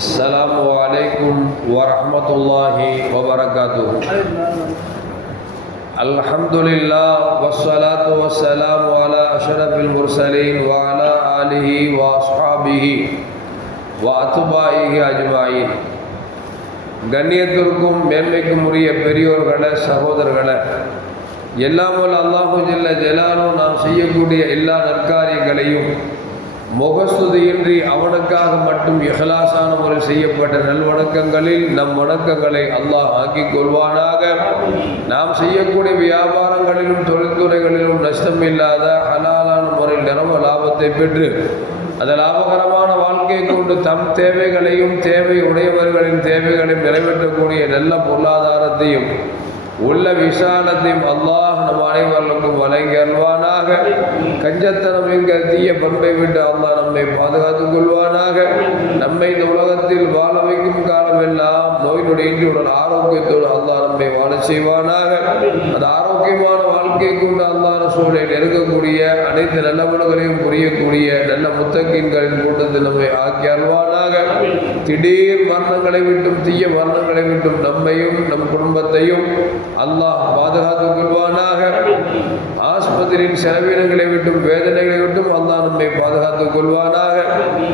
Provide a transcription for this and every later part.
السلام عليكم ورحمة الله وبركاته الحمد لله والصلاة والسلام على أشرف المرسلين وعلى آله وأصحابه وأتباعه أجمعين கண்ணியத்திற்கும் மேன்மைக்கும் உரிய பெரியோர்களே சகோதரர்களே எல்லாமல் அல்லாஹு ஜல்ல ஜலாலும் நாம் செய்யக்கூடிய எல்லா நற்காரியங்களையும் முகஸ்துதியின்றி அவனுக்காக மட்டும் இஹலாசான முறை செய்யப்பட்ட நல்வணக்கங்களில் நம் வணக்கங்களை அல்லாஹ் ஆக்கிக் கொள்வானாக. நாம் செய்யக்கூடிய வியாபாரங்களிலும் தொழில்துறைகளிலும் நஷ்டம் இல்லாத ஹலாலான முறையில் நிரம்ப லாபத்தை பெற்று அந்த லாபகரமான வாழ்க்கையை கொண்டு தம் தேவைகளையும் தேவை உடையவர்களின் தேவைகளையும் நிறைவேற்றக்கூடிய நல்ல பொருளாதாரத்தையும் உள்ள விசாலத்தையும் அல்லாஹ் நம் அனைவர்களுக்கும் வழங்கி அல்வானாக கஞ்சத்தனம் என்கிற தீய பண்பை விட்டு அல்லாஹ் நம்மை பாதுகாத்துக் கொள்வானாக. நம்மை இந்த உலகத்தில் வாழ வைக்கும் காலமெல்லாம் நோய் நொடியின்றி உடல் ஆரோக்கியத்தோடு அல்லாஹ் நம்மை வாழ செய்வானாக. அந்த ஆரோக்கியமான வாழ்க்கையை கொண்டு அல்லாஹ் சூழலை இருக்கக்கூடிய அனைத்து நல்லவர்களையும் புரியக்கூடிய நல்ல முத்தகீன்களின் கூட்டத்தில் நம்மை ஆக்கி அல்வானாக திடீர் மரணங்களை விட்டும் தீய மரணங்களை விட்டும் நம்மையும் நம் குடும்பத்தையும் அல்லாஹ் பாதுகாத்துக் ஆஸ்பத்திரியின் செலவினங்களை விட்டும் வேதனைகளை விட்டும் அல்லா நம்மை பாதுகாத்துக் கொள்வானாக.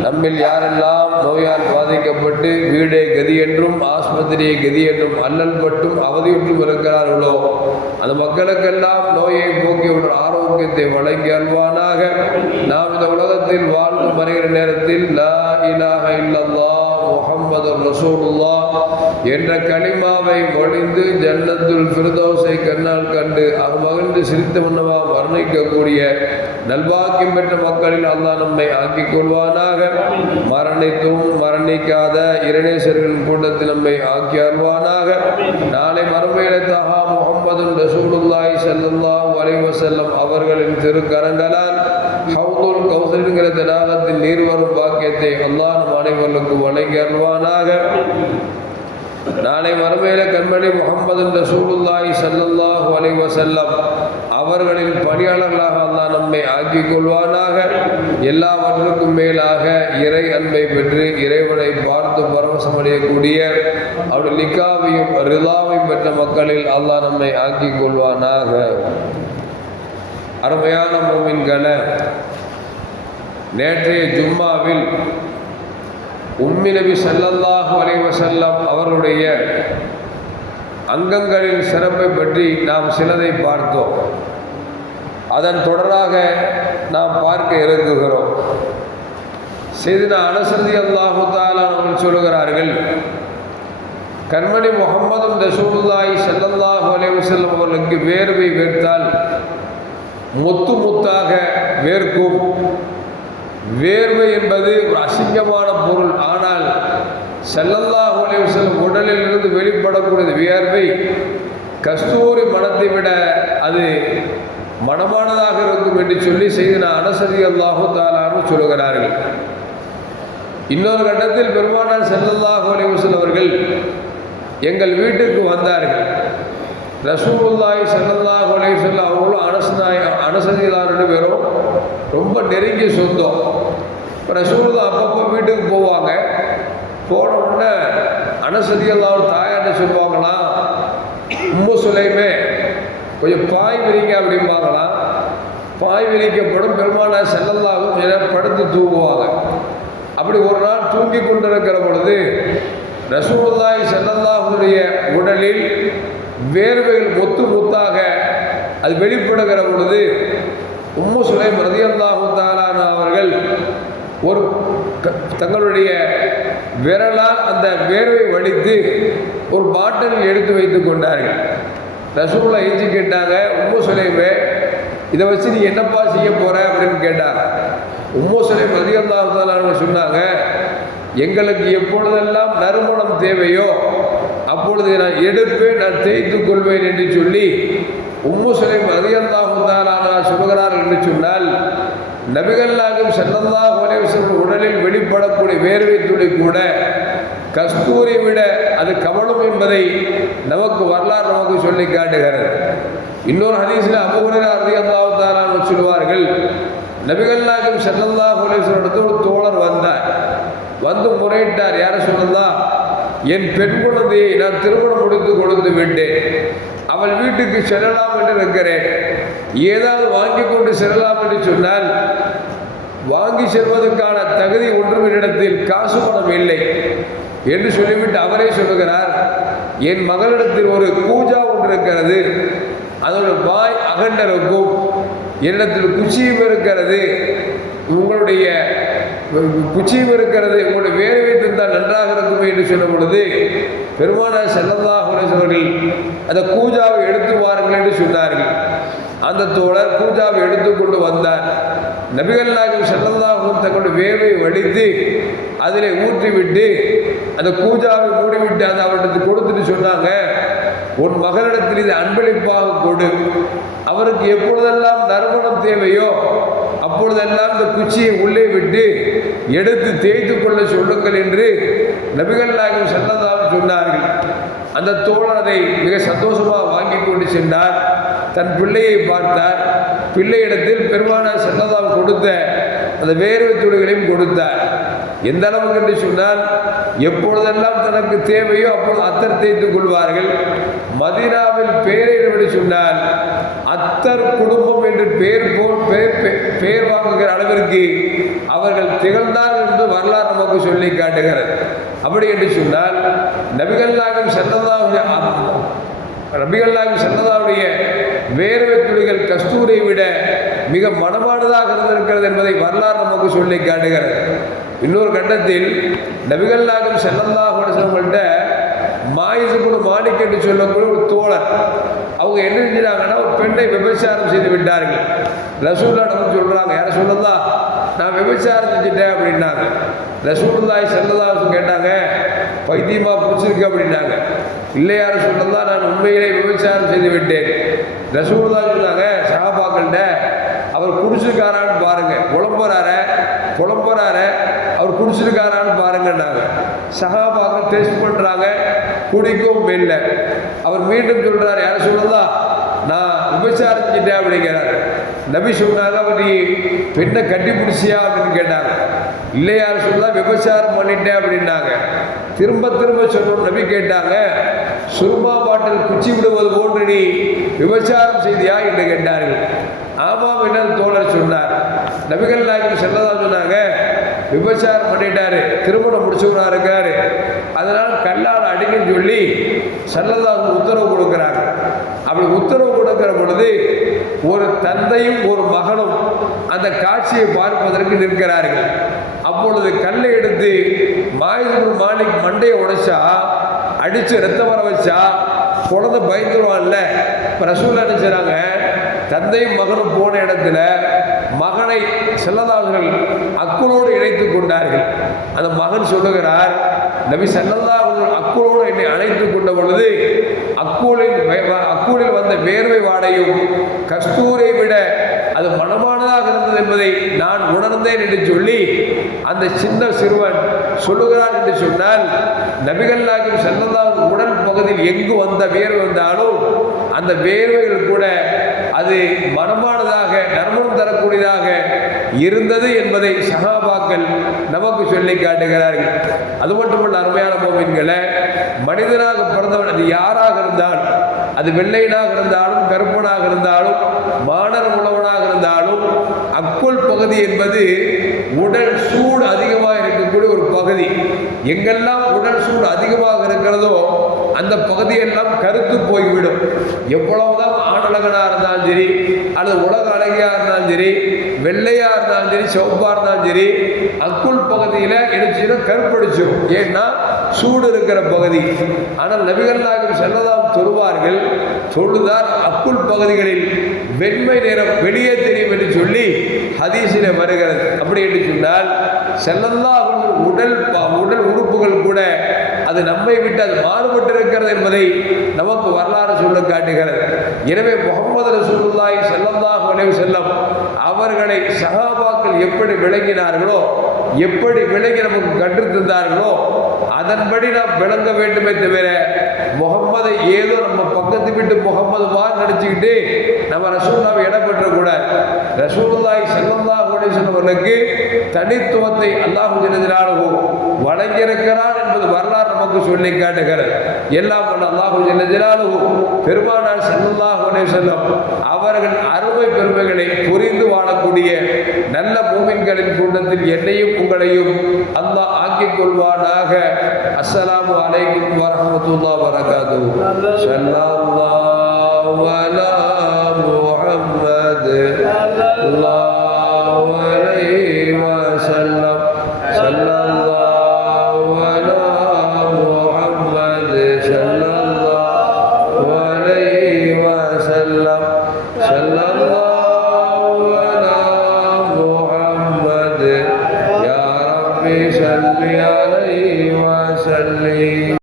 நம்மில் யாரெல்லாம் நோயால் பாதிக்கப்பட்டு வீடே கதி என்றும் ஆஸ்பத்திரியை கதி என்றும் அல்லல் பட்டும் அவதியுற்றும் இருக்கிறார்களோ அந்த மக்களுக்கெல்லாம் நோயை போக்கி ஒரு ஆரோக்கியத்தை வழங்கி அல்வானாக. நாம் இந்த உலகத்தில் வாழ்ந்து மறைகிற நேரத்தில் லா இலாக இல்லல்லா முகமது ரசூலுல்லா என்ற கனிமாவை ஒழிந்து ஜன்னத்துல் ஃபிர்தௌஸை கண்ணால் கண்டு அவர் மகிழ்ந்து சிரித்த முன்னவா வர்ணிக்கக்கூடிய நல்வாக்கியம் பெற்ற மக்களில் அல்லாஹ் நம்மை ஆக்கிக் கொள்வானாக. மரணித்தும் மரணிக்காத இரணேசர்களின் கூட்டத்தில் நம்மை ஆக்கி அருவானாக நாளை மறுமையில தஹா முகமது ரசூலுல்லாய் செல்லுல்லா அலைஹி வஸல்லம் அவர்களின் திருக்கரங்களால் ஹவுதுல் கௌசரிங்கிற தடாகத்தில் நீர் வரும் பாக்கியத்தை அல்லா நம் அனைவர்களுக்கு வழங்கி அருள்வானாக. நாளை மறுமையில கண்மணி முகமது ரசூலுல்லாஹி ஸல்லல்லாஹு அலைஹி வஸல்லம் அவர்களின் பணியாளர்களாக அல்லாஹ் நம்மை ஆக்கிக் கொள்வானாக. எல்லாவற்றுக்கும் மேலாக இறை அன்பை பெற்று இறைவனை பார்த்து பரவசமடையக்கூடிய அவருடைய லிக்காவையும் ரிதாவையும் பெற்ற மக்களில் அல்லாஹ் நம்மை ஆக்கிக் கொள்வானாக. அருமையான மோமின்களை நேற்றைய ஜும்மாவில் உம்மி நபி ஸல்லல்லாஹு அலைவசல்லம் அவருடைய அவர்களுடைய அங்கங்களின் சிறப்பை பற்றி நாம் சிலதை பார்த்தோம். அதன் தொடராக நாம் பார்க்க இறங்குகிறோம். செய்தின அனசதி அல்லாஹு தாலான் சொல்லுகிறார்கள் கண்மணி முகமதும் ரசூலுல்லாஹி செல்லல்லாஹு அலைவசல்லம் அவர்களுக்கு வேர்வை வேர்த்தால் முத்து முத்தாக வேர்க்கும். வேர்வை என்பது ஒரு அசிங்கமான பொருள். ஆனால் செல்லல்லா அலைஹி உடலில் இருந்து வெளிப்படக்கூடிய வியர்வை கஸ்தூரி மனத்தை விட அது மனமானதாக இருக்கும் என்று சொல்லி செய்து நான் அனசதி அல்லாஹு தாலான்னு சொல்லுகிறார்கள். இன்னொரு கட்டத்தில் பெருமானார் செல்லல்லாஹு அலைவசல் அவர்கள் எங்கள் வீட்டுக்கு வந்தார்கள். ரசூலுல்லாஹி சல்லல்லா கொலை சொல்ல அவங்களும் அனசனாய் அனசதிலாம் ரெண்டு பேரும் ரொம்ப நெருங்கிய சொந்தம். இப்போ ரசூலுல்லா அப்பப்போ வீட்டுக்கு போவாங்க. போன உடனே அனசதியெல்லாம் தாயாட்ட சொல்லுவாங்களா உம்மு சுலைமே கொஞ்சம் பாய் விரிங்க அப்படிம்பாங்களாம் பாய் விரிக்கப்படும். பெருமானா செல்லல்லாகும் என படுத்து தூங்குவாங்க. அப்படி ஒரு நாள் தூங்கி கொண்டிருக்கிற பொழுது ரசூலுல்லாஹி செல்லல்லாவுடைய உடலில் வேர்வைகள் ஒத்து முத்தாக அது வெளிப்படுகிற பொழுது உம்மு சுலைம் ரதியல்லாஹு தாலான அவர்கள் ஒரு தங்களுடைய விரலால் அந்த வேர்வை வடித்து ஒரு பாட்டில் எடுத்து வைத்து கொண்டார்கள். ரசூலை எஞ்சி கேட்டாங்க உம்மு சுலைமே இதை வச்சு நீ என்னப்பா செய்ய போற? அப்படின்னு கேட்டாங்க. உம்மு சுலைம் ரதியல்லாஹு சொன்னாங்க எங்களுக்கு எப்பொழுதெல்லாம் நறுமணம் தேவையோ அப்பொழுது நான் எடுப்பேன் நான் தேய்த்து கொள்வேன் என்று சொல்லி உம்மு சுலைம் அதிகந்தாகுந்தாலான சொல்கிறார்கள் என்று சொன்னால் நபிகல்லாகும் செல்லந்தா உலகம் உடலில் வெளிப்படக்கூடிய வேர்வை துளி கூட கஸ்தூரி விட அது கவனம் என்பதை நமக்கு வரலாறு நமக்கு சொல்லி காட்டுகிறது. இன்னொரு ஹதீஸில் அபுகுரா அதிகந்தாவு தாலான்னு சொல்லுவார்கள் நபிகள் நாயகம் செல்லல்லா இடத்துல ஒரு தோழர் வந்தார். வந்து முறையிட்டார் யார சொல்லலாம் என் பெண் குழந்தையை நான் திருமணம் முடித்து கொடுத்து விட்டேன். அவள் வீட்டுக்கு செல்லலாம் என்று இருக்கிறேன் ஏதாவது வாங்கி கொண்டு செல்லலாம் என்று சொன்னால் வாங்கி செல்வதற்கான தகுதி ஒன்றும் என்னிடத்தில் காசு பணம் இல்லை என்று சொல்லிவிட்டு அவரே சொல்லுகிறார் என் மகளிடத்தில் ஒரு பூஜா ஒன்று இருக்கிறது. அதோட வாய் அகண்டருக்கும் என்னிடத்தில் குச்சியும் இருக்கிறது. உங்களுடைய குச்சியும் இருக்கிறது உங்களுடைய வேலை வைத்திருந்தால் நன்றாக இருக்கும் என்று சொல்லும் பொழுது பெருமானார் செல்லல்லாஹ் அவர்கள் அந்த கூஜாவை எடுத்து வாருங்கள் என்று சொன்னார்கள். அந்த தோழர் கூஜாவை எடுத்துக்கொண்டு வந்தார். நபிகள் நாயகம் செல்லல்லாஹும் தங்களுடைய வேவை வடித்து அதிலே ஊற்றிவிட்டு அந்த கூஜாவை மூடிவிட்டு அதை அவரிடத்து கொடுத்துட்டு சொன்னாங்க. உன் மகனிடத்தில் இது அன்பளிப்பாக கொடு. அவருக்கு எப்பொழுதெல்லாம் நறுமணம் தேவையோ அப்பொழுதெல்லாம் இந்த குச்சியை உள்ளே விட்டு எடுத்து தேய்த்து கொள்ள சொல்லுங்கள் என்று நபிகள் நாயகம் செல்லதாம் சொன்னார்கள். அந்த தோழன் அதை மிக சந்தோஷமாக வாங்கி கொண்டு சென்றார். தன் பிள்ளையை பார்த்தார். பிள்ளையிடத்தில் பெருமானார் செல்லதாம் கொடுத்த அந்த வேர்வை துளிகளையும் கொடுத்தார். எந்த அளவுக்கு என்று சொன்னால் எப்பொழுதெல்லாம் தனக்கு தேவையோ அப்பொழுது அத்தர் தேய்த்துக் கொள்வார்கள். மதினாவில் பேரிடம் என்று சொன்னால் அத்தர் குடும்பம் என்று பெயர் போல் பெ- பெயர் வாங்குகிற அளவிற்கு அவர்கள் திகழ்ந்தார்கள் என்று வரலாறு நமக்கு சொல்லி காட்டுகிறது. அப்படி என்று சொன்னால் நபிகள் நாயகம் செல்லதாக ரபிகள் நாயகம் செல்லதாவுடைய வேர்வை துளிகள் கஸ்தூரை விட மிக மனமானதாக இருந்திருக்கிறது என்பதை வரலாறு நமக்கு சொல்லி காட்டுகிறது. இன்னொரு கட்டத்தில் நபிகள் நாயகம் சொல்லிட்ட அவங்கள்ட்ட மாயிசுக்குழு மாணிக் என்று சொல்லக்கூடிய ஒரு தோழர் அவங்க என்ன செஞ்சாங்கன்னா ஒரு பெண்ணை விபச்சாரம் செய்து விட்டார்கள். ரசூல்லா நம்ம யாரை யார சொல்லலாம் நான் விபச்சாரம் செஞ்சுட்டேன் அப்படின்னாங்க. ரசூல்லாய் செல்லதாசு கேட்டாங்க பைத்தியமா பிடிச்சிருக்கு அப்படின்னாங்க. இல்லை யார சொல்லலாம் நான் உண்மையிலே விபச்சாரம் செய்து விட்டேன். ரசூல்லா சொன்னாங்க சகாபாக்கள்கிட்ட அவர் குடிச்சிருக்காரான்னு பாருங்க. புலம்புறார புலம்புறார குடிச்சிருக்காரான்னு பாருங்கன்னாங்க. சகாபாக்கள் டெஸ்ட் பண்ணுறாங்க குடிக்கவும் இல்லை. அவர் மீண்டும் சொல்கிறார் யார சொல்லுதா நான் விபச்சாரம் செஞ்சிட்டேன் அப்படிங்கிறார். நபி சொன்னாங்க அவர் நீ பெண்ணை கட்டி பிடிச்சியா அப்படின்னு கேட்டாங்க. இல்லை யார் சொல்லலாம் விபச்சாரம் பண்ணிட்டேன் அப்படின்னாங்க. திரும்ப திரும்ப சொன்னோம். நபி கேட்டாங்க சுருமா பாட்டில் குச்சி விடுவது போன்று நீ விபச்சாரம் செய்தியா? என்று கேட்டார்கள். ஆமாம் என்ன தோழர் சொன்னார். நபிகள் நாயகம் செல்லதா விபச்சாரம் பண்ணிட்டாரு. திருமணம் முடிச்சவரா இருக்காரு. அதனால் கல்லால் அடிக்கன்னு சொல்லி செல்லதா உத்தரவு கொடுக்குறாங்க. அப்படி உத்தரவு கொடுக்கிற பொழுது ஒரு தந்தையும் ஒரு மகனும் அந்த காட்சியை பார்ப்பதற்கு நிற்கிறார்கள். அப்பொழுது கல்லை எடுத்து மாயுதுல் மாலிக் மண்டையை உடைச்சா அடிச்சு ரத்தம் வர வச்சா குழந்தை பயந்துருவான்ல. இப்போ ரசூல்லா நினைச்சாங்க தந்தையும் மகனும் போன இடத்துல மகனை செல்லதாவர்கள் அக்குலோடு இணைத்து கொண்டார்கள். அந்த மகன் சொல்லுகிறார் நபி செல்லதாவர்கள் அக்குளோடு என்னை அழைத்து கொண்ட பொழுது அக்கூலில் அக்கூலில் வந்த வேர்வை வாடையும் கஸ்தூரை விட அது மனமானதாக இருந்தது என்பதை நான் உணர்ந்தேன் என்று சொல்லி அந்த சின்ன சிறுவன் சொல்லுகிறான் என்று சொன்னால் நபிகள்லாகும் நாயகம் செல்லதாவின் உடல் பகுதியில் எங்கு வந்த வேர்வை வந்தாலும் அந்த வேர்வைகள் கூட அது மனமானதாக நறுமணம் தரக்கூடியதாக இருந்தது என்பதை சகாபாக்கள் நமக்கு சொல்லி காட்டுகிறார்கள். அது மட்டுமல்ல அருமையான மோமின்களை மனிதனாக பிறந்தவன் அது யாராக இருந்தால் அது வெள்ளையனாக இருந்தாலும் கருப்பனாக இருந்தாலும் மாணர் உழவனாக இருந்தாலும் அக்குள் பகுதி என்பது உடல் சூடு அதிகமாக இருக்கக்கூடிய ஒரு பகுதி. எங்கெல்லாம் உடல் சூடு அதிகமாக இருக்கிறதோ அந்த பகுதியெல்லாம் கருத்து போய்விடும். எவ்வளவுதான் ஆணழகனாக இருந்தாலும் சரி அல்லது உலக அழகியாக இருந்தாலும் சரி வெள்ளையாக இருந்தாலும் சரி சிவப்பாக இருந்தாலும் சரி அக்குள் பகுதியில் எடுத்துச்சுன்னா கருப்படிச்சிடும் ஏன்னா சூடு இருக்கிற பகுதி. ஆனால் நபிகள் நாயகம் செல்லதாம் சொல்வார்கள் தொழுதார் அக்குள் பகுதிகளில் வெண்மை நிறம் வெளியே தெரியும் என்று சொல்லி ஹதீஸிலே வருகிறது. அப்படி என்று சொன்னால் செல்லல்லாஹ் உடல் உடல் உறுப்புகள் கூட அது நம்மை விட்டு அது மாறுபட்டிருக்கிறது என்பதை நமக்கு வரலாறு சொல்ல காட்டுகிறது எனவே முகமது ரசூலுல்லாய் செல்லந்தாக அலைஹி செல்லம் அவர்களை சஹாபாக்கள் எப்படி விளங்கினார்களோ எப்படி விளங்கி நமக்கு கற்றுத்தந்தார்களோ அதன்படி நாம் விளங்க வேண்டுமே தவிர முகம்மதை ஏதோ நம்ம பக்கத்து விட்டு முகம்மது மாதிரி நடிச்சுக்கிட்டு நம்ம ரசூல்லாவை இடம்பெற்ற கூட ரசூல்லாய் ஸல்லல்லாஹு அலைஹி வஸல்லமர்களுக்கு தனித்துவத்தை அல்லாஹ் ஜல்லஜலாலுஹு வழங்கியிருக்கிறான் என்பது வரலாறு நமக்கு சொல்லி காட்டுகிறது எல்லாம் அல்லாஹு ஜல்லஜலாலுஹு பெருமானார் சல்லாஹுனே அலைஹி அவர்கள் அறுவை பெருமைகளை புரிந்து வாழக்கூடிய நல்ல மூமின்களின் கூட்டத்தில் என்னையும் உங்களையும் அல்லாஹ் ஆக்கிக் கொள்வானாக. அஸ்ஸலாமு அலைக்கும் வரமத்துல்லா வரகாது சல்லாஹ் அலா முஹம்மது. ஸல்லல்லாஹு அலைஹி வஸல்லம்.